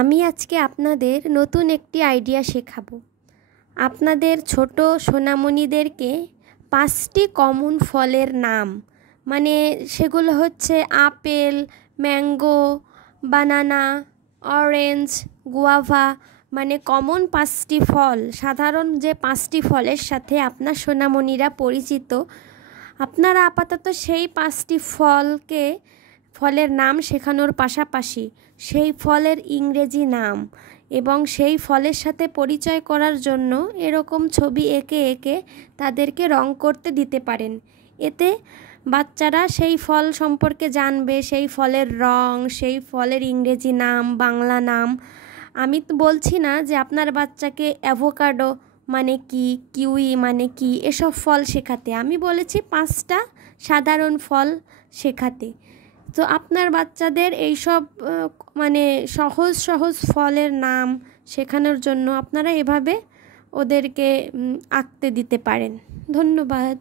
আমি আজকে আপনাদের নতুন একটি আইডিয়া শেখাবো। আপনাদের ছোট সোনামণিদেরকে 5টি কমন ফলের নাম, মানে সেগুলো হচ্ছে আপেল, ম্যাঙ্গো, বানানা, অরেঞ্জ, গুয়াভা, মানে কমন 5টি ফল, সাধারণ যে 5টি ফলের সাথে আপনার সোনামণিরা পরিচিত। আপনারা আপাতত সেই 5টি ফলের নাম শেখানোর পাশাপাশি সেই ফলের ইংরেজি নাম এবং সেই ফলের সাথে পরিচয় করার জন্য এরকম ছবি এঁকে এঁকে তাদেরকে রং করতে দিতে পারেন। এতে বাচ্চারা সেই ফল সম্পর্কে জানবে, সেই ফলের রং, সেই ফলের ইংরেজি নাম, বাংলা নাম। আমি তো বলছি না যে আপনার বাচ্চাকে অ্যাভোকাডো মানে কি, কিউই মানে কি, এসব ফল শেখাতে। আমি বলেছি 5টা সাধারণ ফল শেখাতে। তো আপনার বাচ্চাদের এইসব মানে সহজ সহজ ফলের নাম শেখানোর জন্য আপনারা এভাবে ওদেরকে আঁকতে দিতে পারেন। ধন্যবাদ।